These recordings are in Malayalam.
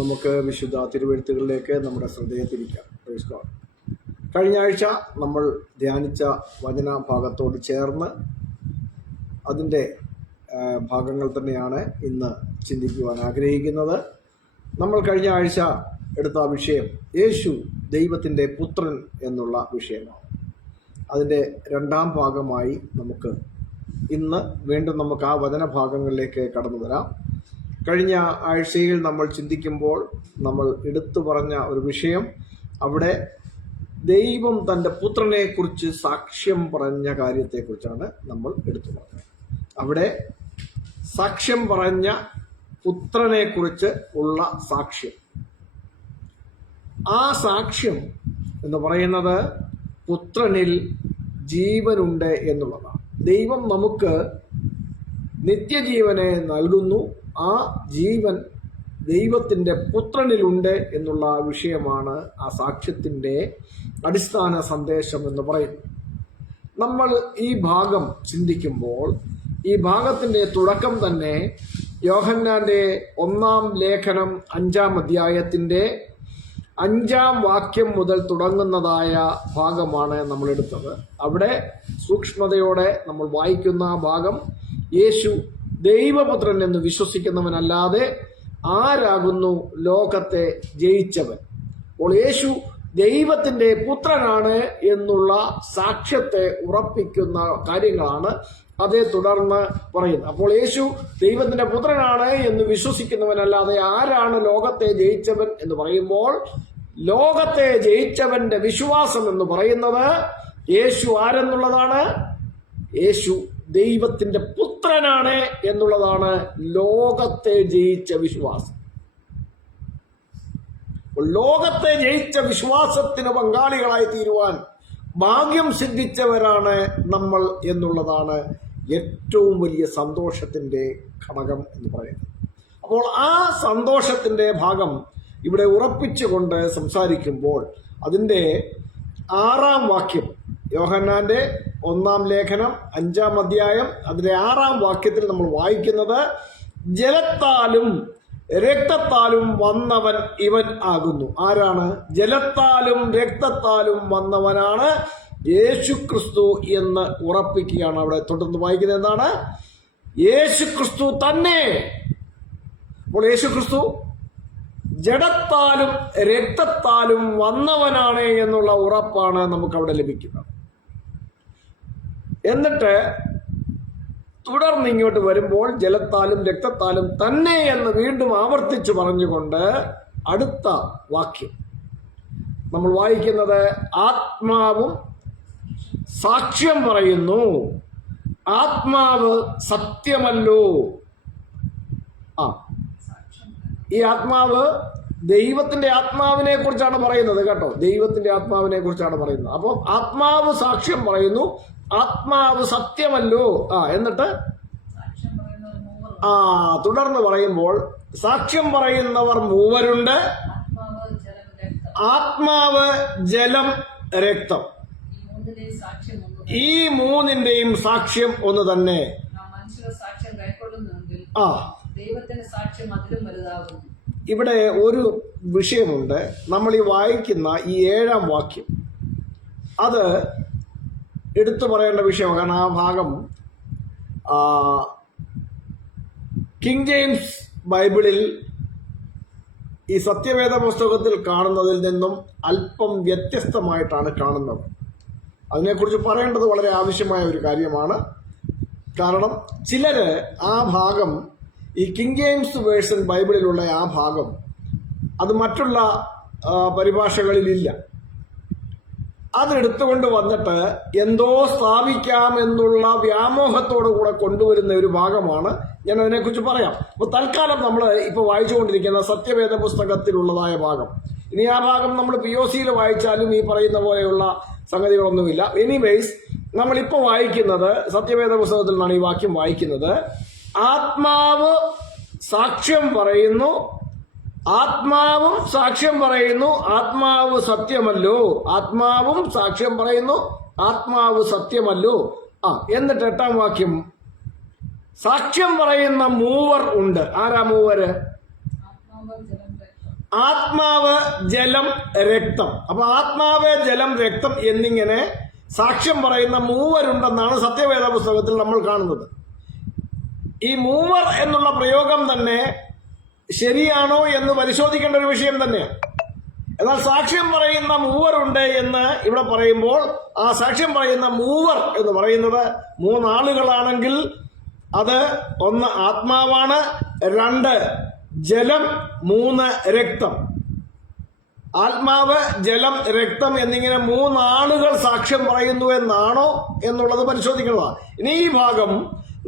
നമുക്ക് വിശുദ്ധ തിരുവെഴുത്തുകളിലേക്ക് നമ്മുടെ ശ്രദ്ധയെ തിരിക്കാം. Praise God. കഴിഞ്ഞ ആഴ്ച നമ്മൾ ധ്യാനിച്ച വചന ഭാഗത്തോട് ചേർന്ന് അതിൻ്റെ ഭാഗങ്ങൾ തന്നെയാണ് ഇന്ന് ചിന്തിക്കുവാൻ ആഗ്രഹിക്കുന്നത്. നമ്മൾ കഴിഞ്ഞ ആഴ്ച എടുത്ത വിഷയം യേശു ദൈവത്തിൻ്റെ പുത്രൻ എന്നുള്ള വിഷയമാണ്. അതിൻ്റെ രണ്ടാം ഭാഗമായി നമുക്ക് ഇന്ന് വീണ്ടും നമുക്ക് ആ വചന ഭാഗങ്ങളിലേക്ക് കടന്നു വരാം. കഴിഞ്ഞ ആഴ്ചയിൽ നമ്മൾ ചിന്തിക്കുമ്പോൾ നമ്മൾ എടുത്തു പറഞ്ഞ ഒരു വിഷയം, അവിടെ ദൈവം തൻ്റെ പുത്രനെക്കുറിച്ച് സാക്ഷ്യം പറഞ്ഞ കാര്യത്തെക്കുറിച്ചാണ് നമ്മൾ എടുത്തു പറഞ്ഞത്. അവിടെ സാക്ഷ്യം പറഞ്ഞ പുത്രനെക്കുറിച്ച് ഉള്ള സാക്ഷ്യം, ആ സാക്ഷ്യം എന്ന് പറയുന്നത് പുത്രനിൽ ജീവനുണ്ട് എന്നുള്ളതാണ്. ദൈവം നമുക്ക് നിത്യജീവനെ നൽകുന്നു. ആ ജീവൻ ദൈവത്തിൻ്റെ പുത്രനിലുണ്ട് എന്നുള്ള വിഷയമാണ് ആ സാക്ഷ്യത്തിൻ്റെ അടിസ്ഥാന സന്ദേശം എന്ന് പറയുന്നത്. നമ്മൾ ഈ ഭാഗം ചിന്തിക്കുമ്പോൾ ഈ ഭാഗത്തിൻ്റെ തുടക്കം തന്നെ യോഹന്നാന്റെ 1-ാം ലേഖനം 5-ാം അധ്യായത്തിൻ്റെ 5-ാം വാക്യം മുതൽ തുടങ്ങുന്നതായ ഭാഗമാണ് നമ്മൾ എടുത്തത്. അവിടെ സൂക്ഷ്മതയോടെ നമ്മൾ വായിക്കുന്ന ആ ഭാഗം, യേശു ദൈവപുത്രൻ എന്ന് വിശ്വസിക്കുന്നവനല്ലാതെ ആരാകുന്നു ലോകത്തെ ജയിച്ചവൻ? അപ്പോൾ യേശു ദൈവത്തിൻ്റെ പുത്രനാണ് എന്നുള്ള സാക്ഷ്യത്തെ ഉറപ്പിക്കുന്ന കാര്യങ്ങളാണ് അതേ തുടർന്ന് പറയുന്നത്. അപ്പോൾ യേശു ദൈവത്തിൻ്റെ പുത്രനാണ് എന്ന് വിശ്വസിക്കുന്നവനല്ലാതെ ആരാണ് ലോകത്തെ ജയിച്ചവൻ എന്ന് പറയുമ്പോൾ, ലോകത്തെ ജയിച്ചവന്റെ വിശ്വാസം എന്ന് പറയുന്നത് യേശു ആരെന്നുള്ളതാണ്. യേശു ദൈവത്തിൻ്റെ പുത്രനാണ് എന്നുള്ളതാണ് ലോകത്തെ ജയിച്ച വിശ്വാസം. ലോകത്തെ ജയിച്ച വിശ്വാസത്തിന് പങ്കാളികളായി തീരുവാൻ ഭാഗ്യം സിദ്ധിച്ചവരാണ് നമ്മൾ എന്നുള്ളതാണ് ഏറ്റവും വലിയ സന്തോഷത്തിൻ്റെ ഘടകം എന്ന് പറയുന്നത്. അപ്പോൾ ആ സന്തോഷത്തിൻ്റെ ഭാഗം ഇവിടെ ഉറപ്പിച്ചുകൊണ്ട് സംസാരിക്കുമ്പോൾ അതിൻ്റെ 6-ാം വാക്യം, യോഹന്നാന്റെ 1-ാം ലേഖനം 5-ാം അധ്യായം അതിന്റെ 6-ാം വാക്യത്തിൽ നമ്മൾ വായിക്കുന്നത്, ജലത്താലും രക്തത്താലും വന്നവൻ ഇവൻ ആകുന്നു. ആരാണ്? ജലത്താലും രക്തത്താലും വന്നവനാണ് യേശുക്രിസ്തു എന്ന് ഉറപ്പിക്കുകയാണ്. അവിടെ തുടർന്ന് വായിക്കുന്നത് എന്താണ്? യേശുക്രിസ്തു തന്നെ. അപ്പോൾ യേശുക്രിസ്തു ജഡത്താലും രക്തത്താലും വന്നവനാണ് എന്നുള്ള ഉറപ്പാണ് നമുക്ക് അവിടെ ലഭിക്കുന്നത്. എന്നിട്ട് തുടർന്ന് ഇങ്ങോട്ട് വരുമ്പോൾ ജലത്താലും രക്തത്താലും തന്നെ എന്ന് വീണ്ടും ആവർത്തിച്ച് പറഞ്ഞുകൊണ്ട് അടുത്ത വാക്യം നമ്മൾ വായിക്കുന്നത്, ആത്മാവും സാക്ഷ്യം പറയുന്നു, ആത്മാവ് സത്യമല്ലോ. ഈ ആത്മാവ് ദൈവത്തിന്റെ ആത്മാവിനെ കുറിച്ചാണ് പറയുന്നത് കേട്ടോ. ദൈവത്തിന്റെ ആത്മാവിനെ കുറിച്ചാണ് പറയുന്നത്. അപ്പോൾ ആത്മാവ് സാക്ഷ്യം പറയുന്നു, ആത്മാവ് സത്യമല്ലോ. എന്നിട്ട് തുടർന്ന് പറയുമ്പോൾ സാക്ഷ്യം പറയുന്നവർ മൂവരുണ്ട്, ആത്മാവ് ജലം രക്തം, ഈ മൂന്നിന്റെയും സാക്ഷ്യം ഒന്ന് തന്നെ. ഇവിടെ ഒരു വിഷയമുണ്ട്. നമ്മൾ ഈ വായിക്കുന്ന ഈ 7-ാം വാക്യം അത് എടുത്തു പറയേണ്ട വിഷയമാണ്. കാരണം ആ ഭാഗം കിങ് ജെയിംസ് ബൈബിളിൽ ഈ സത്യവേദ പുസ്തകത്തിൽ കാണുന്നതിൽ നിന്നും അല്പം വ്യത്യസ്തമായിട്ടാണ് കാണുന്നത്. അതിനെക്കുറിച്ച് പറയേണ്ടത് വളരെ ആവശ്യമായ ഒരു കാര്യമാണ്. കാരണം ചിലര് ആ ഭാഗം, ഈ കിങ് ജെയിംസ് വേർഷൻ ബൈബിളിലുള്ള ആ ഭാഗം അത് മറ്റുള്ള പരിഭാഷകളിലില്ല. അതെടുത്തുകൊണ്ട് വന്നിട്ട് എന്തോ സ്ഥാപിക്കാം എന്നുള്ള വ്യാമോഹത്തോടു കൂടെ കൊണ്ടുവരുന്ന ഒരു ഭാഗമാണ്. ഞാൻ അതിനെക്കുറിച്ച് പറയാം. അപ്പോൾ തൽക്കാലം നമ്മൾ ഇപ്പോൾ വായിച്ചുകൊണ്ടിരിക്കുന്ന സത്യവേദ പുസ്തകത്തിലുള്ളതായ ഭാഗം, ഇനി ആ ഭാഗം നമ്മൾ POCയിൽ വായിച്ചാലും ഈ പറയുന്ന പോലെയുള്ള സംഗതികളൊന്നുമില്ല. എനിവേയ്സ്, നമ്മളിപ്പോൾ വായിക്കുന്നത് സത്യവേദ പുസ്തകത്തിൽ നിന്നാണ് ഈ വാക്യം വായിക്കുന്നത്. ആത്മാവ് സാക്ഷ്യം പറയുന്നു, ആത്മാവും സാക്ഷ്യം പറയുന്നു, ആത്മാവ് സത്യമല്ലോ. ആത്മാവും സാക്ഷ്യം പറയുന്നു, ആത്മാവ് സത്യമല്ലോ. എന്നിട്ട് 8-ാം വാക്യം, സാക്ഷ്യം പറയുന്ന മൂവർ ഉണ്ട്. ആരാ മൂവര്? ആത്മാവ്, ജലം, രക്തം. അപ്പൊ ആത്മാവ്, ജലം, രക്തം എന്നിങ്ങനെ സാക്ഷ്യം പറയുന്ന മൂവരുണ്ടെന്നാണ് സത്യവേദ പുസ്തകത്തിൽ നമ്മൾ കാണുന്നത്. ഈ മൂവർ എന്നുള്ള പ്രയോഗം തന്നെ ശരിയാണോ എന്ന് പരിശോധിക്കേണ്ട ഒരു വിഷയം തന്നെയാണ്. എന്നാൽ സാക്ഷ്യം പറയുന്ന മൂവരുണ്ട് എന്ന് ഇവിടെ പറയുമ്പോൾ ആ സാക്ഷ്യം പറയുന്ന മൂവർ എന്ന് പറയുന്നത് മൂന്നാളുകളാണെങ്കിൽ അത് ഒന്ന് ആത്മാവാണ്, രണ്ട് ജലം, മൂന്ന് രക്തം. ആത്മാവ്, ജലം, രക്തം എന്നിങ്ങനെ മൂന്നാളുകൾ സാക്ഷ്യം പറയുന്നു എന്നാണോ എന്നുള്ളത് പരിശോധിക്കുന്നതാണ്. ഇനി ഈ ഭാഗം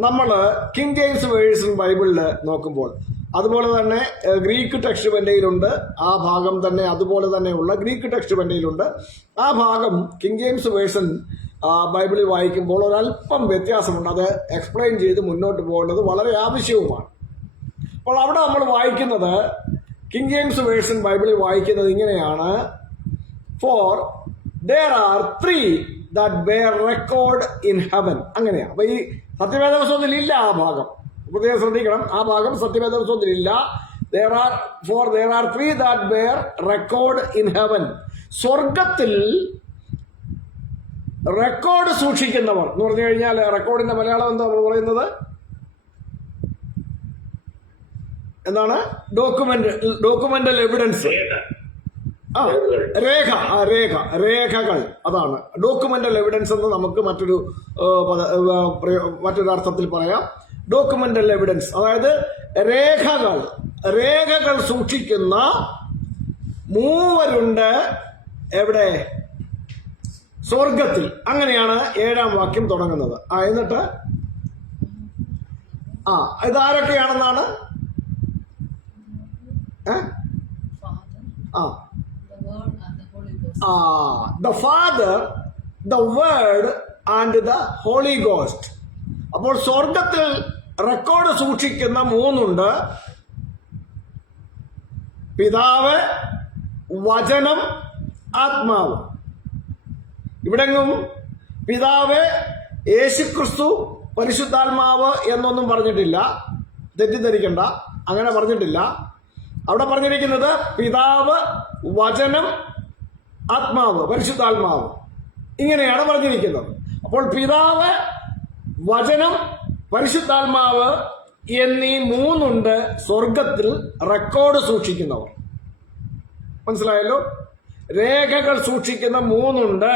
നമ്മൾ കിങ് ജെയിംസ് വേഴ്സൺ ബൈബിളിൽ നോക്കുമ്പോൾ അതുപോലെ തന്നെ ഗ്രീക്ക് ടെക്സ്റ്റ് വെൻ്റയിലുണ്ട്. ആ ഭാഗം തന്നെ അതുപോലെ തന്നെയുള്ള ഗ്രീക്ക് ടെക്സ്റ്റ് വെൻ്റയിലുണ്ട്. ആ ഭാഗം കിങ് ജെയിംസ് വേഴ്സൺ ബൈബിളിൽ വായിക്കുമ്പോൾ ഒരല്പം വ്യത്യാസമുണ്ട്. അത് എക്സ്പ്ലെയിൻ ചെയ്ത് മുന്നോട്ട് പോകേണ്ടത് വളരെ ആവശ്യവുമാണ്. അപ്പോൾ അവിടെ നമ്മൾ വായിക്കുന്നത് കിങ് ജെയിംസ് വേഴ്സൺ ബൈബിളിൽ വായിക്കുന്നത് ഇങ്ങനെയാണ്: four there are three that bear record in heaven. അങ്ങനെയാണ്. അപ്പൊ ഈ സത്യവേദ പുസ്തകത്തിൽ ഇല്ല ആ ഭാഗം, പ്രത്യേകം ശ്രദ്ധിക്കണം. ആ ഭാഗം സത്യവേദ പുസ്തകത്തിൽ ഇല്ല. there are three that bear record in heaven. സ്വർഗത്തിൽ റെക്കോർഡ് സൂക്ഷിക്കുന്നവർ എന്ന് പറഞ്ഞു കഴിഞ്ഞാൽ റെക്കോർഡിന്റെ മലയാളം എന്താ പറയുന്നത്? എന്താണ്? ഡോക്യുമെന്റൽ എവിഡൻസ്. രേഖകൾ. അതാണ് ഡോക്യുമെന്റൽ എവിഡൻസ് എന്ന് നമുക്ക് മറ്റൊരു അർത്ഥത്തിൽ പറയാം. ഡോക്യുമെന്റൽ എവിഡൻസ്, അതായത് രേഖകൾ സൂക്ഷിക്കുന്ന മൂവരുണ്ട്. എവിടെ? സ്വർഗത്തിൽ. അങ്ങനെയാണ് 7-ാം വാക്യം തുടങ്ങുന്നത്. എന്നിട്ട് ഇതാരൊക്കെയാണെന്നാണ്? the Father, the Word and the Holy Ghost. അപ്പോൾ സ്വർഗത്തിൽ റെക്കോർഡ് സൂക്ഷിക്കുന്ന മൂന്നുണ്ട്: പിതാവ്, വചനം, ആത്മാവ്. ഇവിടെങ്ങും പിതാവ്, യേശുക്രിസ്തു, പരിശുദ്ധാത്മാവ് എന്നൊന്നും പറഞ്ഞിട്ടില്ല. തെറ്റിദ്ധരിക്കണ്ട, അങ്ങനെ പറഞ്ഞിട്ടില്ല. അവിടെ പറഞ്ഞിരിക്കുന്നത് പിതാവ്, വചനം, ആത്മാവ്, പരിശുദ്ധാത്മാവ്, ഇങ്ങനെയാണ് പറഞ്ഞിരിക്കുന്നത്. അപ്പോൾ പിതാവ്, വചനം, പരിശുദ്ധാത്മാവ് എന്നീ മൂന്നുണ്ട് സ്വർഗത്തിൽ റെക്കോർഡ് സൂക്ഷിക്കുന്നവർ. മനസ്സിലായല്ലോ? രേഖകൾ സൂക്ഷിക്കുന്ന മൂന്നുണ്ട്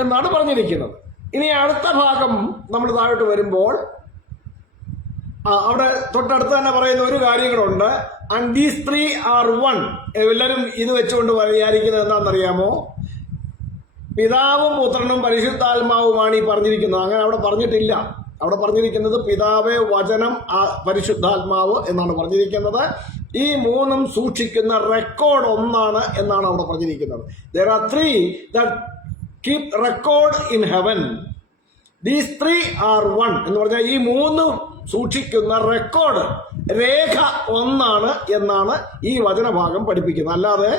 എന്നാണ് പറഞ്ഞിരിക്കുന്നത്. ഇനി അടുത്ത ഭാഗം നമ്മൾ താഴോട്ട് വരുമ്പോൾ അവിടെ തൊട്ടടുത്ത് തന്നെ പറയുന്ന ഒരു കാര്യങ്ങളുണ്ട്. And these three are one. എല്ലാവരും ഇത് വെച്ചുകൊണ്ട് വിചാരിക്കുന്നത് എന്താണെന്നറിയാമോ? പിതാവും പുത്രനും പരിശുദ്ധാത്മാവുമാണ് ഈ പറഞ്ഞിരിക്കുന്നത്. അങ്ങനെ അവിടെ പറഞ്ഞിട്ടില്ല. അവിടെ പറഞ്ഞിരിക്കുന്നത് പിതാവ്, വചനം, പരിശുദ്ധാത്മാവ് എന്നാണ് പറഞ്ഞിരിക്കുന്നത്. ഈ മൂന്നും സൂക്ഷിക്കുന്ന റെക്കോർഡ് ഒന്നാണ് എന്നാണ് അവിടെ പറഞ്ഞിരിക്കുന്നത്. there are three that keep record in heaven. these three are one എന്ന് പറഞ്ഞാൽ ഈ മൂന്ന് സൂക്ഷിക്കുന്ന റെക്കോർഡ്, രേഖ ഒന്നാണ് എന്നാണ് ഈ വചനഭാഗം പഠിപ്പിക്കുന്നത്. അല്ലാതെ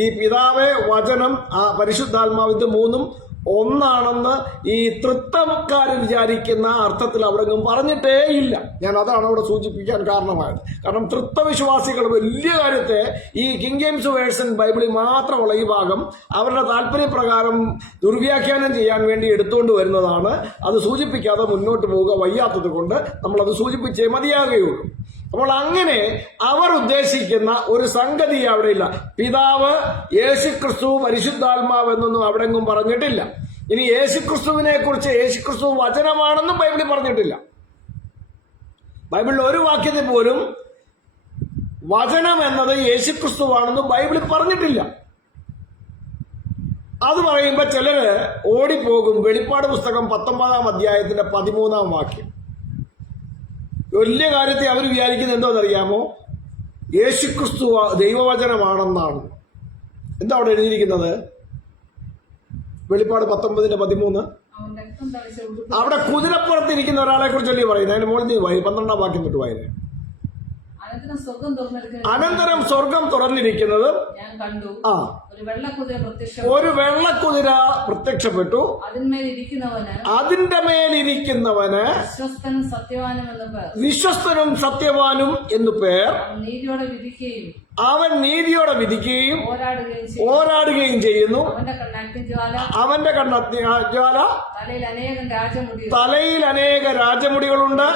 ഈ പിതാവ്, വചനം, പരിശുദ്ധാത്മാവ് ഇത് മൂന്നും ഒന്നാണെന്ന് ഈ തൃത്വക്കാർ വിചാരിക്കുന്ന അർത്ഥത്തിൽ അവിടെ പറഞ്ഞിട്ടേ ഇല്ല. ഞാൻ അതാണ് അവിടെ സൂചിപ്പിക്കാൻ കാരണമായത്. കാരണം തൃത്വവിശ്വാസികൾ വലിയ കാര്യത്തെ ഈ കിങ് ജെയിംസ് വേഴ്സൺ ബൈബിളിൽ മാത്രമുള്ള ഈ ഭാഗം അവരുടെ താല്പര്യപ്രകാരം ദുർവ്യാഖ്യാനം ചെയ്യാൻ വേണ്ടി എടുത്തുകൊണ്ട് വരുന്നതാണ്. അത് സൂചിപ്പിക്കാതെ മുന്നോട്ട് പോവുക വയ്യാത്തത് കൊണ്ട് നമ്മളത് സൂചിപ്പിച്ചേ മതിയാകുകയുള്ളൂ. അപ്പോൾ അങ്ങനെ അവർ ഉദ്ദേശിക്കുന്ന ഒരു സംഗതി അവിടെ ഇല്ല. പിതാവ്, യേശുക്രിസ്തു, പരിശുദ്ധാത്മാവ് എന്നൊന്നും അവിടെങ്ങും പറഞ്ഞിട്ടില്ല. ഇനി യേശുക്രിസ്തുവിനെ കുറിച്ച് യേശുക്രിസ്തു വചനമാണെന്നും ബൈബിളിൽ പറഞ്ഞിട്ടില്ല. ബൈബിളിൽ ഒരു വാക്യത്തിൽ പോലും വചനം എന്നത് യേശുക്രിസ്തുവാണെന്നും ബൈബിളിൽ പറഞ്ഞിട്ടില്ല. അത് പറയുമ്പോൾ ചിലര് ഓടിപ്പോകും. വെളിപ്പാട് പുസ്തകം 19-ാം അധ്യായത്തിന്റെ 13-ാം വാക്യം. വലിയ കാര്യത്തെ അവർ വിചാരിക്കുന്നത് എന്തോന്നറിയാമോ? യേശുക്രിസ്തു ദൈവവചനമാണെന്നാണ്. എന്താ അവിടെ എഴുതിയിരിക്കുന്നത്? വെളിപ്പാട് 19:13. അവിടെ കുതിരപ്പുറത്തിരിക്കുന്ന ഒരാളെ കുറിച്ചല്ലേ പറയുന്നത്. അതിന് മുകളിൽ 12-ാം വാക്യം തൊട്ട് വായന. അനന്തരം സ്വർഗം തുറന്നിരിക്കുന്നത് ഞാൻ കണ്ടു. ആ ഒരു വെള്ളക്കുതിര പ്രത്യക്ഷപ്പെട്ടു. അതിന്റെ മേലിരിക്കുന്നവന് വിശ്വസ്തനും സത്യവാനും എന്നു പേർ. അവൻ നീതിയോടെ വിധിക്കുകയും പോരാടുകയും ചെയ്യുന്നു. അവന്റെ കണ്ണജ്വാല തലയിൽ അനേക രാജമുടികളുണ്ട്.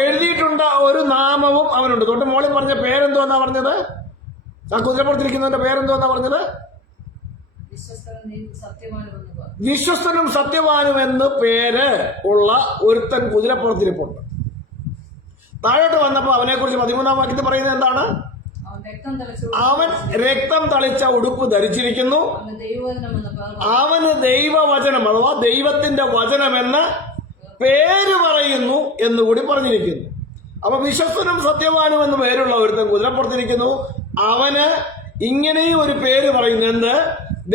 എഴുതിയിട്ടുണ്ട് ഒരു നാമവും അവനുണ്ട്. തൊട്ട് മോളിൽ പറഞ്ഞ പേരെന്തോന്നാ പറഞ്ഞത്? ആ കുതിരപ്പുറത്തിരിക്കുന്നതിന്റെ പേരെന്തോന്നാ പറഞ്ഞത്? വിശ്വസ്തനും സത്യവാനും എന്ന് പേര് ഉള്ള ഒരുത്തൻ കുതിരപ്പുറത്തിരിപ്പുണ്ട്. താഴോട്ട് വന്നപ്പോ അവനെ കുറിച്ച് 13-ാം വാക്യത്തിൽ പറയുന്നത് എന്താണ്? അവൻ രക്തം തളിച്ച ഉടുപ്പ് ധരിച്ചിരിക്കുന്നു. അവന് ദൈവവചനം അഥവാ ദൈവത്തിന്റെ വചനമെന്ന് പേര് പറയുന്നു എന്നുകൂടി പറഞ്ഞിരിക്കുന്നു. അപ്പൊ വിശ്വസ്തനും സത്യവാനും എന്ന് പേരുള്ള ഒരുത്തൻ കുതിരപ്പുറത്തിരിക്കുന്നു. അവന് ഇങ്ങനെയും ഒരു പേര് പറയുന്നു. എന്ത്?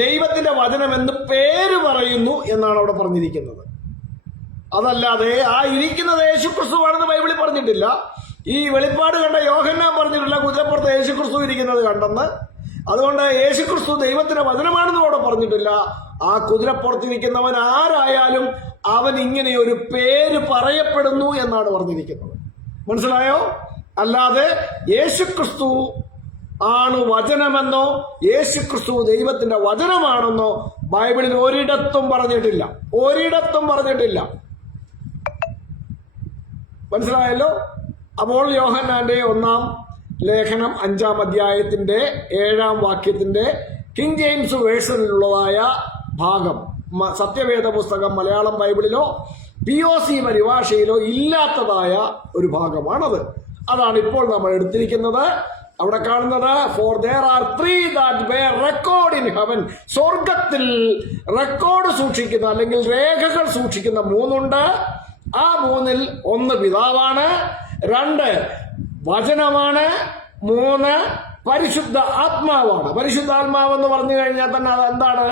ദൈവത്തിന്റെ വചനമെന്ന് പേര് പറയുന്നു എന്നാണ് അവിടെ പറഞ്ഞിരിക്കുന്നത്. അതല്ലാതെ ആ ഇരിക്കുന്നത് യേശുക്രിസ്തുവാണെന്ന് ബൈബിളിൽ പറഞ്ഞിട്ടില്ല. ഈ വെളിപ്പാട് കണ്ട യോഹന്നാൻ പറഞ്ഞിട്ടില്ല കുതിരപ്പുറത്ത് യേശുക്രിസ്തു ഇരിക്കുന്നത് കണ്ടെന്ന്. അതുകൊണ്ട് യേശുക്രിസ്തു ദൈവത്തിന്റെ വചനമാണെന്നും അവിടെ പറഞ്ഞിട്ടില്ല. ആ കുതിരപ്പുറത്തിരിക്കുന്നവൻ ആരായാലും അവൻ ഇങ്ങനെ ഒരു പേര് പറയപ്പെടുന്നു എന്നാണ് പറഞ്ഞിരിക്കുന്നത്. മനസ്സിലായോ? അല്ലാതെ യേശുക്രിസ്തു ആണ് വചനമെന്നോ യേശുക്രിസ്തു ദൈവത്തിന്റെ വചനമാണെന്നോ ബൈബിളിൽ ഒരിടത്തും പറഞ്ഞിട്ടില്ല. മനസ്സിലായല്ലോ? അപ്പോൾ യോഹന്നാന്റെ 1-ാം ലേഖനം 5-ാം അധ്യായത്തിന്റെ 7-ാം വാക്യത്തിന്റെ കിങ് ജെയിംസ് വേർഷനിലുള്ളതായ ഭാഗം സത്യവേദ പുസ്തകം മലയാളം ബൈബിളിലോ POC പരിഭാഷയിലോ ഇല്ലാത്തതായ ഒരു ഭാഗമാണത്. അതാണ് ഇപ്പോൾ നമ്മൾ എടുത്തിരിക്കുന്നത്. അവിടെ കാണുന്നത് for there are 3 that bear record in heaven. സ്വർഗത്തിൽ റെക്കോർഡ് സൂക്ഷിക്കുന്ന അല്ലെങ്കിൽ രേഖകൾ സൂക്ഷിക്കുന്ന 3 ഉണ്ട്. ആ 3-ൽ 1 പിതാവാണ്, 2 വചനമാണ്, 3 പരിശുദ്ധ ആത്മാവാണ്. പരിശുദ്ധാത്മാവെന്ന് പറഞ്ഞു കഴിഞ്ഞാൽ തന്നെ അതെന്താണ്?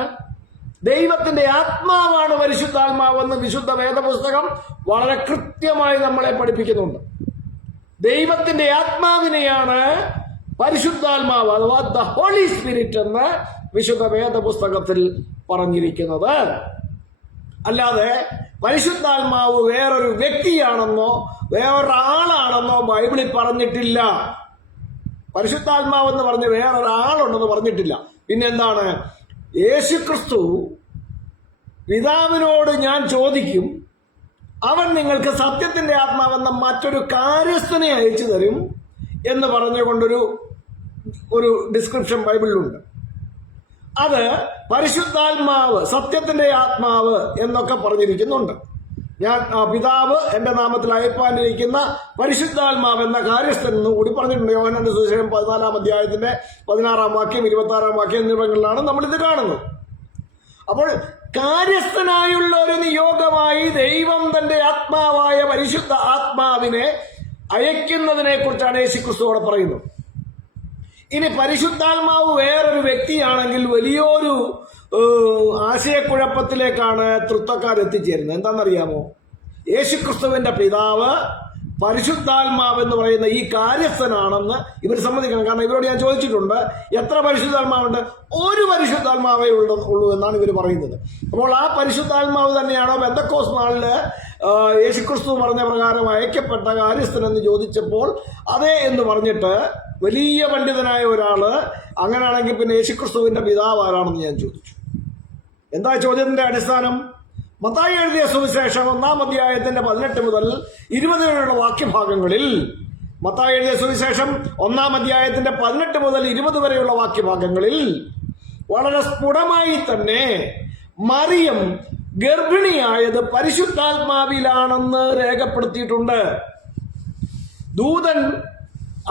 ദൈവത്തിന്റെ ആത്മാവാണ് പരിശുദ്ധാത്മാവെന്ന് വിശുദ്ധ വേദപുസ്തകം വളരെ കൃത്യമായി നമ്മളെ പഠിപ്പിക്കുന്നുണ്ട്. ദൈവത്തിന്റെ ആത്മാവിനെയാണ് പരിശുദ്ധാത്മാവ് അഥവാ ദ ഹോളി സ്പിരിറ്റ് എന്ന് വിശുദ്ധ വേദപുസ്തകത്തിൽ പറഞ്ഞിരിക്കുന്നത്. അല്ലാതെ പരിശുദ്ധാത്മാവ് വേറൊരു വ്യക്തിയാണെന്നോ വേറൊരാളാണെന്നോ ബൈബിളിൽ പറഞ്ഞിട്ടില്ല. പരിശുദ്ധാത്മാവെന്ന് പറഞ്ഞ് വേറൊരാളുണ്ടെന്ന് പറഞ്ഞിട്ടില്ല. പിന്നെന്താണ്? യേശുക്രിസ്തു പിതാവിനോട് ഞാൻ ചോദിക്കും, അവൻ നിങ്ങൾക്ക് സത്യത്തിന്റെ ആത്മാവെന്ന മറ്റൊരു കാര്യസ്ഥനെ അയച്ചു തരും എന്ന് പറഞ്ഞുകൊണ്ടൊരു ഡിസ്ക്രിപ്ഷൻ ബൈബിളിലുണ്ട്. അത് പരിശുദ്ധാത്മാവ്, സത്യത്തിന്റെ ആത്മാവ് എന്നൊക്കെ പറഞ്ഞിരിക്കുന്നുണ്ട്. ഞാൻ പിതാവ് എന്റെ നാമത്തിൽ അയപ്പാനിരിക്കുന്ന പരിശുദ്ധാത്മാവ് എന്ന കാര്യസ്ഥൻ എന്ന് കൂടി പറഞ്ഞിട്ടുണ്ട്. യോഹന്നാന്റെ സുവിശേഷം 14-ാം അധ്യായത്തിന്റെ 16-ാം വാക്യം 26-ാം വാക്യം എന്നിവിടങ്ങളിലാണ് നമ്മളിത് കാണുന്നത്. അപ്പോൾ കാര്യസ്ഥനായുള്ള ഒരു നിയോഗമായി ദൈവം തന്റെ ആത്മാവായ പരിശുദ്ധ ആത്മാവിനെ അയക്കുന്നതിനെ കുറിച്ചാണ് യേശുക്രിസ്തു അവിടെ പറയുന്നത്. ഇനി പരിശുദ്ധാത്മാവ് വേറൊരു വ്യക്തിയാണെങ്കിൽ വലിയൊരു ആശയക്കുഴപ്പത്തിലേക്കാണ് തൃത്വക്കാർ എത്തിച്ചേരുന്നത്. എന്താണെന്നറിയാമോ? യേശുക്രിസ്തുവിന്റെ പിതാവ് പരിശുദ്ധാത്മാവ് എന്ന് പറയുന്ന ഈ കാര്യസ്ഥനാണെന്ന് ഇവർ സമ്മതിക്കണം. കാരണം ഇവരോട് ഞാൻ ചോദിച്ചിട്ടുണ്ട്, എത്ര പരിശുദ്ധാത്മാവുണ്ട്? ഒരു പരിശുദ്ധാത്മാവേ ഉള്ളൂ എന്നാണ് ഇവർ പറയുന്നത്. അപ്പോൾ ആ പരിശുദ്ധാത്മാവ് തന്നെയാണോ പെന്തക്കോസ്ത് നാളില് യേശുക്രിസ്തു പറഞ്ഞ പ്രകാരം അയക്കപ്പെട്ട കാര്യസ്ഥനെന്ന് ചോദിച്ചപ്പോൾ അതെ എന്ന് പറഞ്ഞിട്ട് വലിയ പണ്ഡിതനായ ഒരാള് അങ്ങനെയാണെങ്കിൽ പിന്നെ യേശുക്രിസ്തുവിന്റെ പിതാവ് ആരാണെന്ന് ഞാൻ ചോദിച്ചു. എന്താ ചോദ്യത്തിന്റെ അടിസ്ഥാനം? മത്തായി എഴുതിയ സുവിശേഷം 1-ാം അധ്യായത്തിന്റെ 18 മുതൽ 20 വരെയുള്ള വാക്യഭാഗങ്ങളിൽ, മത്തായി എഴുതിയ സുവിശേഷം 1-ാം അധ്യായത്തിന്റെ 18 മുതൽ 20 വരെയുള്ള വാക്യഭാഗങ്ങളിൽ വളരെ സ്ഫുടമായി തന്നെ മറിയം ഗർഭിണിയായത് പരിശുദ്ധാത്മാവിലാണെന്ന് രേഖപ്പെടുത്തിയിട്ടുണ്ട്. ദൂതൻ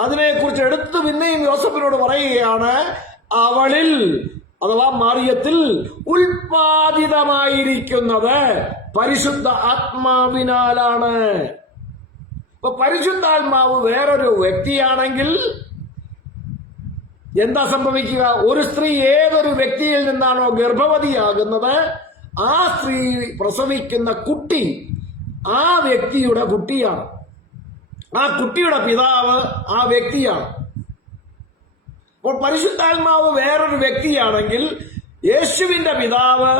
അതിനെക്കുറിച്ച് എടുത്തു പിന്നെയും യോസഫിനോട് പറയുകയാണ്, അവളിൽ അഥവാ മറിയത്തിൽ ഉൽപാദിതമായിരിക്കുന്നത് പരിശുദ്ധ ആത്മാവിനാലാണ്. ഇപ്പൊ പരിശുദ്ധാത്മാവ് വേറൊരു വ്യക്തിയാണെങ്കിൽ എന്താ സംഭവിക്കുക? ഒരു സ്ത്രീ ഏതൊരു വ്യക്തിയിൽ നിന്നാണോ ഗർഭവതിയാകുന്നത് ആ സ്ത്രീ പ്രസവിക്കുന്ന കുട്ടി ആ വ്യക്തിയുടെ കുട്ടിയാണ്. ആ കുട്ടിയുടെ പിതാവ് ആ വ്യക്തിയാണ്. അപ്പോൾ പരിശുദ്ധാത്മാവ് വേറൊരു വ്യക്തിയാണെങ്കിൽ യേശുവിന്റെ പിതാവ്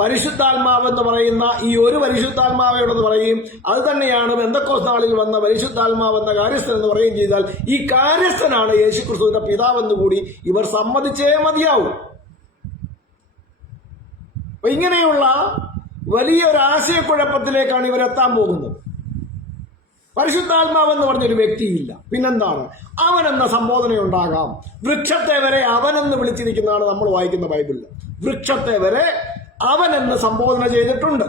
പരിശുദ്ധാത്മാവ് എന്ന് പറയുന്ന ഈ ഒരു പരിശുദ്ധാത്മാവയോടെന്ന് പറയും. അത് തന്നെയാണ് പെന്തക്കോസ്ത് നാളിൽ വന്ന പരിശുദ്ധാത്മാവ് എന്ന കാര്യസ്ഥൻ എന്ന് പറയുകയും ചെയ്താൽ ഈ കാര്യസ്ഥനാണ് യേശുക്രിസ്തുവിന്റെ പിതാവെന്ന് കൂടി ഇവർ സമ്മതിച്ചേ മതിയാവും. അപ്പൊ ഇങ്ങനെയുള്ള വലിയൊരു ആശയക്കുഴപ്പത്തിലേക്കാണ് ഇവരെത്താൻ പോകുന്നത്. പരിശുദ്ധാത്മാവ് എന്ന് പറഞ്ഞൊരു വ്യക്തിയില്ല, പിന്നെന്താണ്? അവൻ എന്ന സംബോധന ഉണ്ടാകാം. വൃക്ഷത്തെ വരെ അവനെന്ന് വിളിച്ചിരിക്കുന്നതാണ് നമ്മൾ വായിക്കുന്ന ബൈബിളിൽ. വൃക്ഷത്തെ വരെ അവൻ എന്ന് സംബോധന ചെയ്തിട്ടുണ്ട്.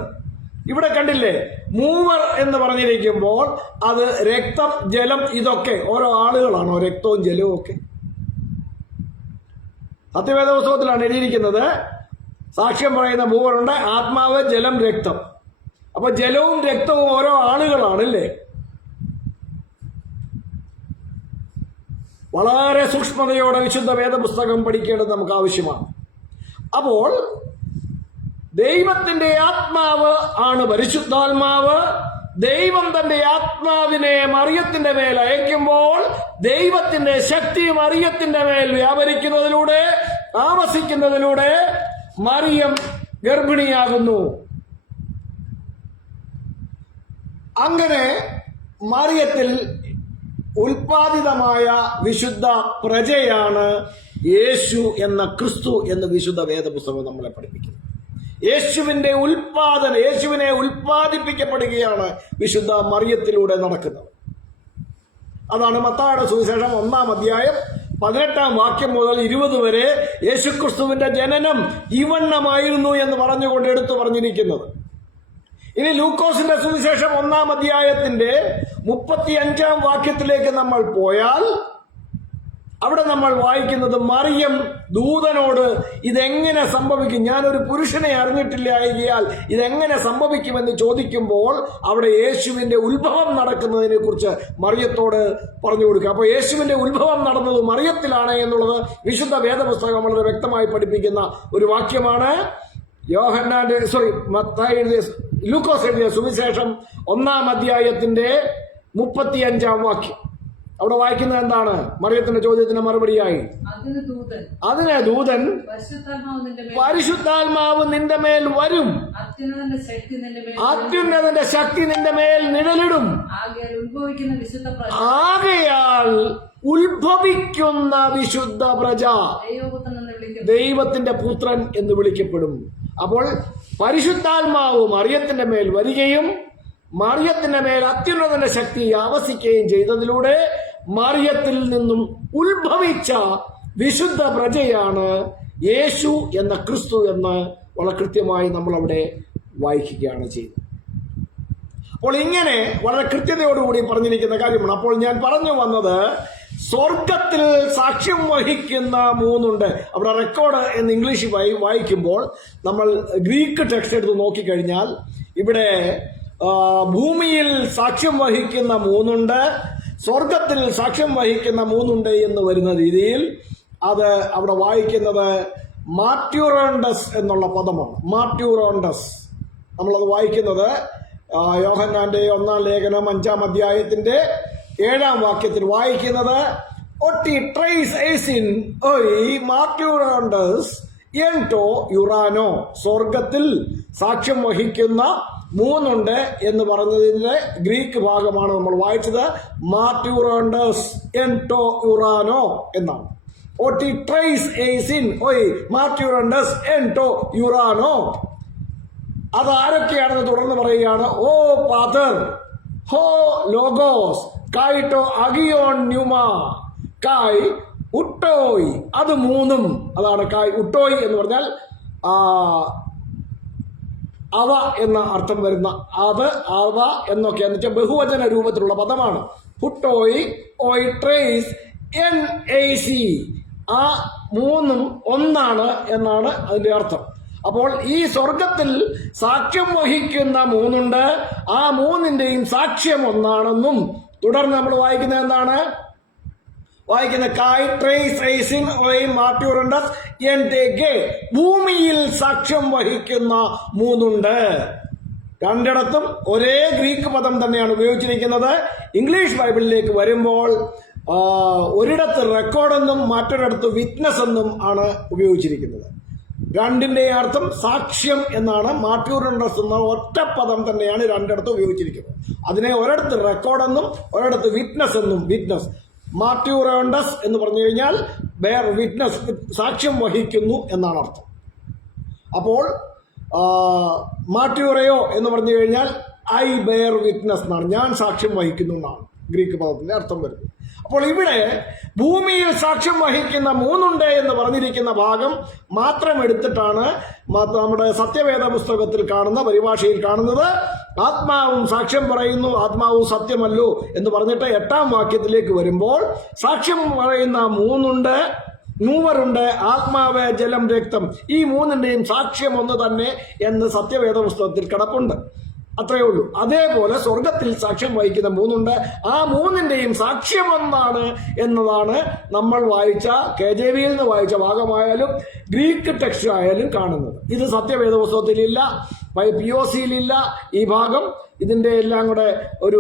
ഇവിടെ കണ്ടില്ലേ, മൂവർ എന്ന് പറഞ്ഞിരിക്കുമ്പോൾ അത് രക്തം, ജലം, ഇതൊക്കെ ഓരോ ആളുകളാണോ രക്തവും ജലവും ഒക്കെ? സത്യവേദ പുസ്തകത്തിലാണ് എഴുതിയിരിക്കുന്നത്. സാക്ഷ്യം പറയുന്ന മൂവറുണ്ട്, ആത്മാവ്, ജലം, രക്തം. അപ്പൊ ജലവും രക്തവും ഓരോ ആളുകളാണല്ലേ? വളരെ സൂക്ഷ്മതയോടെ വിശുദ്ധ വേദപുസ്തകം പഠിക്കേണ്ടത് നമുക്ക് ആവശ്യമാണ്. അപ്പോൾ ദൈവത്തിന്റെ ആത്മാവ് ആണ് പരിശുദ്ധാത്മാവ്. ദൈവം തന്റെ ആത്മാവിനെ മറിയത്തിന്റെ മേൽ അയക്കുമ്പോൾ ദൈവത്തിന്റെ ശക്തി മറിയത്തിന്റെ മേൽ വ്യാപരിക്കുന്നതിലൂടെ, താമസിക്കുന്നതിലൂടെ മറിയം ഗർഭിണിയാകുന്നു. അങ്ങനെ മറിയത്തിൽ ഉൽപാദിതമായ വിശുദ്ധ പ്രജയാണ് യേശു എന്ന ക്രിസ്തു എന്ന് വിശുദ്ധ വേദപുസ്തകം നമ്മളെ പഠിപ്പിക്കുന്നു. യേശുവിനെ ഉൽപ്പാദിപ്പിക്കപ്പെടുകയാണ് വിശുദ്ധ മറിയത്തിലൂടെ നടക്കുന്നത്. അതാണ് മത്തായിയുടെ സുവിശേഷം 1-ാം അധ്യായം 18-ാം വാക്യം മുതൽ 20 വരെ യേശുക്രിസ്തുവിന്റെ ജനനം ഇവണ്ണമായിരുന്നു എന്ന് പറഞ്ഞുകൊണ്ട് എടുത്തു പറഞ്ഞിരിക്കുന്നത്. ഇനി ലൂക്കോസിന്റെ സുവിശേഷം 1-ാം അധ്യായത്തിന്റെ 35-ാം വാക്യത്തിലേക്ക് നമ്മൾ പോയാൽ അവിടെ നമ്മൾ വായിക്കുന്നത് മറിയം ദൂതനോട് ഇതെങ്ങനെ സംഭവിക്കും, ഞാനൊരു പുരുഷനെ അറിഞ്ഞിട്ടില്ലായകയാൽ ഇതെങ്ങനെ സംഭവിക്കുമെന്ന് ചോദിക്കുമ്പോൾ അവിടെ യേശുവിന്റെ ഉത്ഭവം നടക്കുന്നതിനെ കുറിച്ച് മറിയത്തോട് പറഞ്ഞു കൊടുക്കുക. അപ്പോൾ യേശുവിന്റെ ഉത്ഭവം നടന്നത് മറിയത്തിലാണ് എന്നുള്ളത് വിശുദ്ധ വേദപുസ്തകം വളരെ വ്യക്തമായി പഠിപ്പിക്കുന്ന ഒരു വാക്യമാണ്. ലൂക്കോസ് എഴുതിയ സുവിശേഷം 1-ാം അധ്യായത്തിന്റെ 35-ാം വാക്യം അവിടെ വായിക്കുന്നത് എന്താണ്? മറിയത്തിന്റെ ചോദ്യത്തിന് മറുപടിയായി അതിന് ദൂതൻ പരിശുദ്ധാത്മാവ് നിന്റെ മേൽ വരും, അത്യുന്നതന്റെ ശക്തി നിന്റെ മേൽ നിഴലിടും, ആകയാൽ ഉത്ഭവിക്കുന്ന വിശുദ്ധ പ്രജ ദൈവത്തിന്റെ പുത്രൻ എന്ന് വിളിക്കപ്പെടും. അപ്പോൾ പരിശുദ്ധാത്മാവ് മറിയത്തിന്റെ മേൽ വരികയും മറിയത്തിന്റെ മേൽ അത്യുന്നതന്റെ ശക്തി ആവസിക്കുകയും ചെയ്തതിലൂടെ മറിയത്തിൽ നിന്നും ഉത്ഭവിച്ച വിശുദ്ധ പ്രജയാണ് യേശു എന്ന ക്രിസ്തു എന്ന് വളരെ കൃത്യമായി നമ്മൾ അവിടെ വായിക്കുകയാണ് ചെയ്യുന്നത്. അപ്പോൾ ഇങ്ങനെ വളരെ കൃത്യതയോടുകൂടി പറഞ്ഞിരിക്കുന്ന കാര്യമാണ്. അപ്പോൾ ഞാൻ പറഞ്ഞു വന്നത്, സ്വർഗത്തിൽ സാക്ഷ്യം വഹിക്കുന്ന 3 ഉണ്ട്. അവിടെ റെക്കോർഡ് എന്ന് ഇംഗ്ലീഷിൽ വായിക്കുമ്പോൾ നമ്മൾ ഗ്രീക്ക് ടെക്സ്റ്റ് എടുത്ത് നോക്കിക്കഴിഞ്ഞാൽ ഇവിടെ ഭൂമിയിൽ സാക്ഷ്യം വഹിക്കുന്ന 3 ഉണ്ട്, സ്വർഗത്തിൽ സാക്ഷ്യം വഹിക്കുന്ന 3 ഉണ്ട് എന്ന് വരുന്ന രീതിയിൽ അത് അവിടെ വായിക്കുന്നത് മാർട്യൂറോണ്ടസ് എന്നുള്ള പദമാണ്. മാർട്യൂറോണ്ടസ് നമ്മളത് വായിക്കുന്നത് യോഹന്നാന്റെ 1-ാം ലേഖനം 5-ാം അധ്യായത്തിന്റെ 7-ാം വാക്യത്തിൽ വായിക്കുന്നത് ഒട്ടി ട്രൈസ് എയ്സിൻ ഒയ് മാർട്യൂറോണ്ടസ് എൻടോ യുറാനോ. സ്വർഗത്തിൽ സാക്ഷ്യം വഹിക്കുന്ന 3 ഉണ്ട് എന്ന് പറഞ്ഞതിന്റെ ഗ്രീക്ക് ഭാഗമാണ് നമ്മൾ വായിച്ചത്. മാർട്യൂറോണ്ടസ് എൻടോ യുറാനോ എന്നാണ്. ഒട്ടി ട്രൈസ് എയ്സിൻ ഒയ് മാർട്യൂറോണ്ടസ് എൻടോ യുറാനോ. അത് ആരൊക്കെയാണെന്ന് തുടർന്ന് പറയുകയാണ്. ഓ പാതർ, ഹോ ലോഗോസ്, കായിട്ടോ അഗിയോൺ ന്യൂമ, കായ് ഉട്ടോയ്. അത് 3 അതാണ് കായ് ഉട്ടോയ് എന്ന് പറഞ്ഞാൽ അവ എന്ന അർത്ഥം വരുന്ന അത്, അവ എന്നൊക്കെ എന്ന് വെച്ചാൽ ബഹുവചന രൂപത്തിലുള്ള പദമാണ്. ഹുട്ടോയ്, ഓയ്, ട്രേസ്, എൻ എ സി. ആ 3 ഒന്നാണ് എന്നാണ് അതിന്റെ അർത്ഥം. അപ്പോൾ ഈ സ്വർഗത്തിൽ സാക്ഷ്യം വഹിക്കുന്ന 3 ഉണ്ട്. ആ 3ന്റെയും സാക്ഷ്യം ഒന്നാണെന്നും തുടർന്ന് നമ്മൾ വായിക്കുന്നത് എന്താണ്? വായിക്കുന്ന കായ് ട്രേസ് എയ്സിൻ ഒയ് മാർട്യൂറണ്ടസ് എൻടെ ഗേ. ഭൂമിയിൽ സാക്ഷ്യം വഹിക്കുന്ന 3 ഉണ്ട്. രണ്ടിടത്തും ഒരേ ഗ്രീക്ക് പദം തന്നെയാണ് ഉപയോഗിച്ചിരിക്കുന്നത്. ഇംഗ്ലീഷ് ബൈബിളിലേക്ക് വരുമ്പോൾ ഒരിടത്ത് റെക്കോർഡെന്നും മറ്റൊരിടത്ത് വിറ്റ്നസ് എന്നും ആണ് ഉപയോഗിച്ചിരിക്കുന്നത്. രണ്ടിന്റെ അർത്ഥം സാക്ഷ്യം എന്നാണ്. മാർട്യൂറണ്ടസ് എന്ന ഒറ്റ പദം തന്നെയാണ് രണ്ടിടത്തും ഉപയോഗിച്ചിരിക്കുന്നത്. അതിനെ ഒരിടത്ത് റെക്കോർഡെന്നും ഒരിടത്ത് വിറ്റ്നസ് എന്നും. വിറ്റ്നസ് മാർട്യൂറണ്ടസ് എന്ന് പറഞ്ഞു കഴിഞ്ഞാൽ വിറ്റ്നസ്, സാക്ഷ്യം വഹിക്കുന്നു എന്നാണ് അർത്ഥം. അപ്പോൾ മാർട്യൂറയോ എന്ന് പറഞ്ഞു കഴിഞ്ഞാൽ ഐ ബെയർ വിറ്റ്നസ് എന്നാണ്, ഞാൻ സാക്ഷ്യം വഹിക്കുന്നു എന്നാണ് ഗ്രീക്ക് പദത്തിന്റെ അർത്ഥം വരുന്നത്. അപ്പോൾ ഇവിടെ ഭൂമിയിൽ സാക്ഷ്യം വഹിക്കുന്ന മൂന്നുണ്ട് എന്ന് പറഞ്ഞിരിക്കുന്ന ഭാഗം മാത്രം എടുത്തിട്ടാണ് നമ്മുടെ സത്യവേദ പുസ്തകത്തിൽ കാണുന്ന പരിഭാഷയിൽ കാണുന്നത്. ആത്മാവും സാക്ഷ്യം പറയുന്നു, ആത്മാവും സത്യമല്ലോ എന്ന് പറഞ്ഞിട്ട് 8-ാം വാക്യത്തിലേക്ക് വരുമ്പോൾ സാക്ഷ്യം പറയുന്ന മൂവരുണ്ട്, ആത്മാവ്, ജലം, രക്തം. ഈ മൂന്നിന്റെയും സാക്ഷ്യം ഒന്ന് തന്നെ എന്ന് സത്യവേദ പുസ്തകത്തിൽ കിടപ്പുണ്ട്. അത്രയേ ഉള്ളൂ. അതേപോലെ സ്വർഗത്തിൽ സാക്ഷ്യം വഹിക്കുന്ന മൂന്നുണ്ട്, ആ മൂന്നിന്റെയും സാക്ഷ്യം ഒന്നാണ് എന്നതാണ് നമ്മൾ വായിച്ച KJVയിൽ നിന്ന് വായിച്ച ഭാഗമായാലും ഗ്രീക്ക് ടെക്സ്റ്റ് ആയാലും കാണുന്നത്. ഇത് സത്യവേദ പുസ്തകത്തിലില്ല, POCയിലില്ല. ഈ ഭാഗം ഇതിന്റെ എല്ലാം കൂടെ ഒരു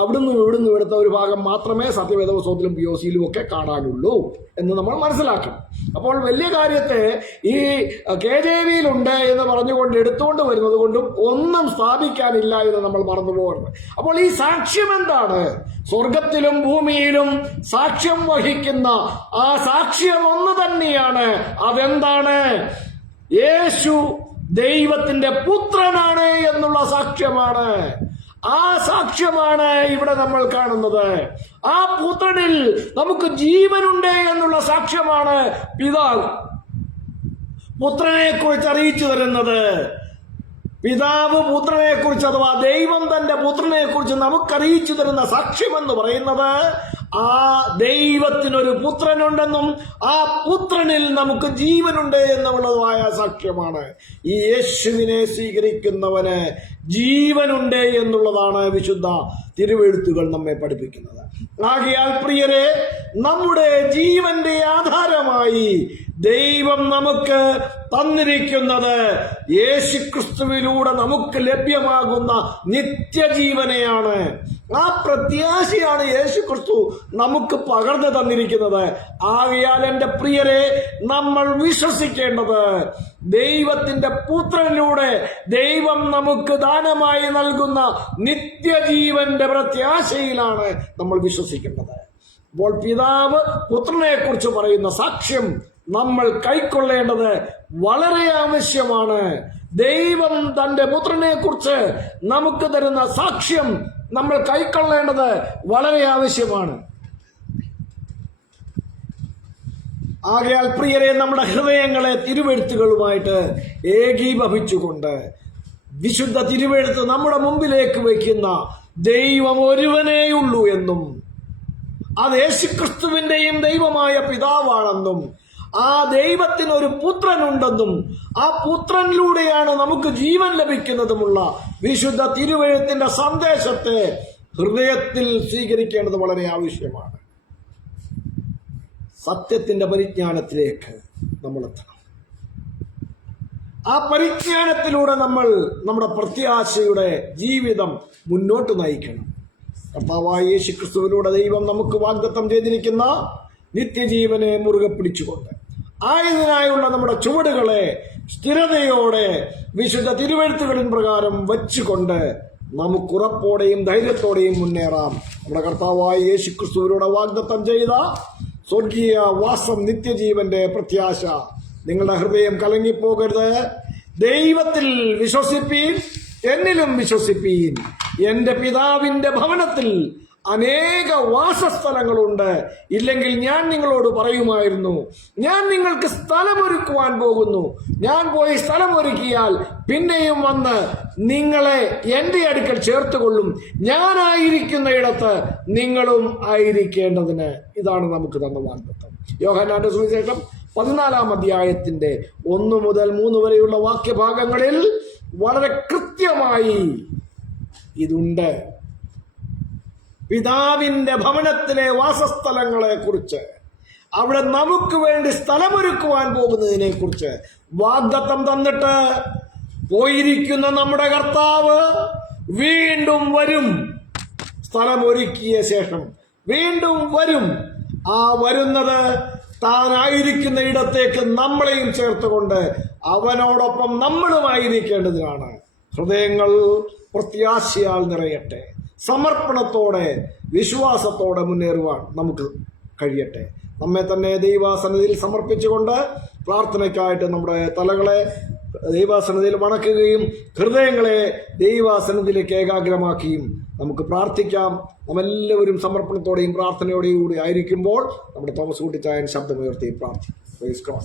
അവിടുന്ന് ഇവിടുന്ന് എടുത്ത ഒരു ഭാഗം മാത്രമേ സത്യവേദ പുസ്തകത്തിലും POCയിലും ഒക്കെ കാണാനുള്ളൂ എന്ന് നമ്മൾ മനസ്സിലാക്കണം. അപ്പോൾ വലിയ കാര്യത്തെ ഈ KJVയിലുണ്ട് എന്ന് പറഞ്ഞുകൊണ്ട് എടുത്തുകൊണ്ട് വരുന്നത് കൊണ്ടും ഒന്നും സ്ഥാപിക്കാനില്ല എന്ന് നമ്മൾ മറന്നുപോകരുത്. അപ്പോൾ ഈ സാക്ഷ്യം എന്താണ്? സ്വർഗത്തിലും ഭൂമിയിലും സാക്ഷ്യം വഹിക്കുന്ന ആ സാക്ഷ്യം ഒന്ന് തന്നെയാണ്. അതെന്താണ്? യേശു ദൈവത്തിന്റെ പുത്രനാണ് എന്നുള്ള സാക്ഷ്യമാണ്. ആ സാക്ഷ്യമാണ് ഇവിടെ നമ്മൾ കാണുന്നത്. ആ പുത്രനിൽ നമുക്ക് ജീവനുണ്ട് എന്നുള്ള സാക്ഷ്യമാണ് പിതാവ് പുത്രനെ കുറിച്ച് അറിയിച്ചു തരുന്നത്. പിതാവ് പുത്രനെ കുറിച്ച്, അഥവാ ദൈവം തന്റെ പുത്രനെ കുറിച്ച് നമുക്കറിയിച്ചു തരുന്ന സാക്ഷ്യം എന്ന് പറയുന്നത് ആ ദൈവത്തിനൊരു പുത്രനുണ്ടെന്നും ആ പുത്രനിൽ നമുക്ക് ജീവനുണ്ട് എന്നുള്ളതായ സാക്ഷ്യമാണ്. ഈ യേശുവിനെ സ്വീകരിക്കുന്നവന് ജീവനുണ്ട് എന്നുള്ളതാണ് വിശുദ്ധ തിരുവെഴുത്തുകൾ നമ്മെ പഠിപ്പിക്കുന്നത്. ആകയാൽ പ്രിയരെ, നമ്മുടെ ജീവന്റെ ആധാരമായി ദൈവം നമുക്ക് തന്നിരിക്കുന്നത് യേശുക്രിസ്തുവിലൂടെ നമുക്ക് ലഭ്യമാകുന്ന നിത്യജീവനെയാണ്. ആ പ്രത്യാശയാണ് യേശുക്രിസ്തു നമുക്ക് പകർന്നു തന്നിരിക്കുന്നത്. ആകയാൽ എൻ്റെ പ്രിയരെ, നമ്മൾ വിശ്വസിക്കേണ്ടത് ദൈവത്തിന്റെ പുത്രനിലൂടെ ദൈവം നമുക്ക് ദാനമായി നൽകുന്ന നിത്യജീവന്റെ പ്രത്യാശയിലാണ് നമ്മൾ വിശ്വസിക്കേണ്ടത്. അപ്പോൾ പിതാവ് പുത്രനെ കുറിച്ച് പറയുന്ന സാക്ഷ്യം നമ്മൾ കൈക്കൊള്ളേണ്ടത് വളരെ ആവശ്യമാണ്. ദൈവം തന്റെ പുത്രനെ കുറിച്ച് നമുക്ക് തരുന്ന സാക്ഷ്യം നമ്മൾ കൈക്കൊള്ളേണ്ടത് വളരെ ആവശ്യമാണ്. ആകയാൽ പ്രിയരെ, നമ്മുടെ ഹൃദയങ്ങളെ തിരുവെഴുത്തുകളുമായിട്ട് ഏകീഭവിച്ചുകൊണ്ട് വിശുദ്ധ തിരുവെഴുത്ത് നമ്മുടെ മുമ്പിലേക്ക് വയ്ക്കുന്ന ദൈവം ഒരുവനേയുള്ളൂ എന്നും അത് യേശുക്രിസ്തുവിന്റെയും ദൈവമായ പിതാവാണെന്നും ആ ദൈവത്തിനൊരു പുത്രനുണ്ടെന്നും ആ പുത്രനിലൂടെയാണ് നമുക്ക് ജീവൻ ലഭിക്കുന്നതുമുള്ള വിശുദ്ധ തിരുവെഴുത്തിന്റെ സന്ദേശത്തെ ഹൃദയത്തിൽ സ്വീകരിക്കേണ്ടത് വളരെ ആവശ്യമാണ്. സത്യത്തിന്റെ പരിജ്ഞാനത്തിലേക്ക് നമ്മൾ എത്തണം. ആ പരിജ്ഞാനത്തിലൂടെ നമ്മൾ നമ്മുടെ പ്രത്യാശയുടെ ജീവിതം മുന്നോട്ട് നയിക്കണം. കർത്താവായ യേശുക്രിസ്തുവിലൂടെ ദൈവം നമുക്ക് വാഗ്ദത്തം ചെയ്തിരിക്കുന്ന നിത്യജീവനെ മുറുകെ പിടിച്ചുകൊണ്ട് ആയതിനായുള്ള നമ്മുടെ ചുവടുകളെ സ്ഥിരതയോടെ വിശുദ്ധ തിരുവെഴുത്തുകളിൻ പ്രകാരം വച്ചുകൊണ്ട് നമുക്ക് ഉറപ്പോടെയും ധൈര്യത്തോടെയും മുന്നേറാം. നമ്മുടെ കർത്താവായ യേശുക്രിസ്തുവിലൂടെ വാഗ്ദത്തം ചെയ്ത സ്വർഗീയ വാസം, നിത്യജീവന്റെ പ്രത്യാശ നിങ്ങളുടെ ഹൃദയം കലങ്ങിപ്പോകരുത്. ദൈവത്തിൽ വിശ്വസിപ്പീൻ, എന്നിലും വിശ്വസിപ്പീൻ. എന്റെ പിതാവിന്റെ ഭവനത്തിൽ അനേക വാസസ്ഥലങ്ങളുണ്ട്, ഇല്ലെങ്കിൽ ഞാൻ നിങ്ങളോട് പറയുമായിരുന്നു. ഞാൻ നിങ്ങൾക്ക് സ്ഥലമൊരുക്കുവാൻ പോകുന്നു. ഞാൻ പോയി സ്ഥലമൊരുക്കിയാൽ പിന്നെയും വന്ന് നിങ്ങളെ എന്റെ അടുക്കൽ ചേർത്തുകൊള്ളും. ഞാനായിരിക്കുന്ന ഇടത്ത് നിങ്ങളും ആയിരിക്കേണ്ടതിന്. ഇതാണ് നമുക്ക് തന്ന വാഗ്ദത്തം. യോഹന്നാന്റെ സുവിശേഷം 14-ാം അധ്യായത്തിന്റെ 1 മുതൽ 3 വരെയുള്ള വാക്യഭാഗങ്ങളിൽ വളരെ കൃത്യമായി ഇതുണ്ട്. പിതാവിന്റെ ഭവനത്തിലെ വാസസ്ഥലങ്ങളെ കുറിച്ച്, അവിടെ നമുക്ക് വേണ്ടി സ്ഥലമൊരുക്കുവാൻ പോകുന്നതിനെ കുറിച്ച് വാഗ്ദത്തം തന്നിട്ട് പോയിരിക്കുന്ന നമ്മുടെ കർത്താവ് വീണ്ടും വരും. സ്ഥലമൊരുക്കിയ ശേഷം വീണ്ടും വരും. ആ വരുന്നത് താനായിരിക്കുന്ന ഇടത്തേക്ക് നമ്മളെയും ചേർത്തുകൊണ്ട് അവനോടൊപ്പം നമ്മളുമായിരിക്കേണ്ടതിനാണ്. ഹൃദയങ്ങൾ പ്രത്യാശയാൽ നിറയട്ടെ. സമർപ്പണത്തോടെ വിശ്വാസത്തോടെ മുന്നേറുവാൻ നമുക്ക് കഴിയട്ടെ. നമ്മെ തന്നെ ദൈവാസന്നിധിയിൽ സമർപ്പിച്ചുകൊണ്ട് പ്രാർത്ഥനയ്ക്കായിട്ട് നമ്മുടെ തലകളെ ദൈവാസന്നിധിയിൽ വണക്കുകയും ഹൃദയങ്ങളെ ദൈവാസന്നിധിയിലേക്ക് ഏകാഗ്രമാക്കിയും നമുക്ക് പ്രാർത്ഥിക്കാം. നമ്മെല്ലാവരും സമർപ്പണത്തോടെയും പ്രാർത്ഥനയോടെയും കൂടി ആയിരിക്കുമ്പോൾ നമ്മുടെ തോമസ് കുട്ടിച്ചായൻ ശബ്ദമുയർത്തി പ്രാർത്ഥിക്കും.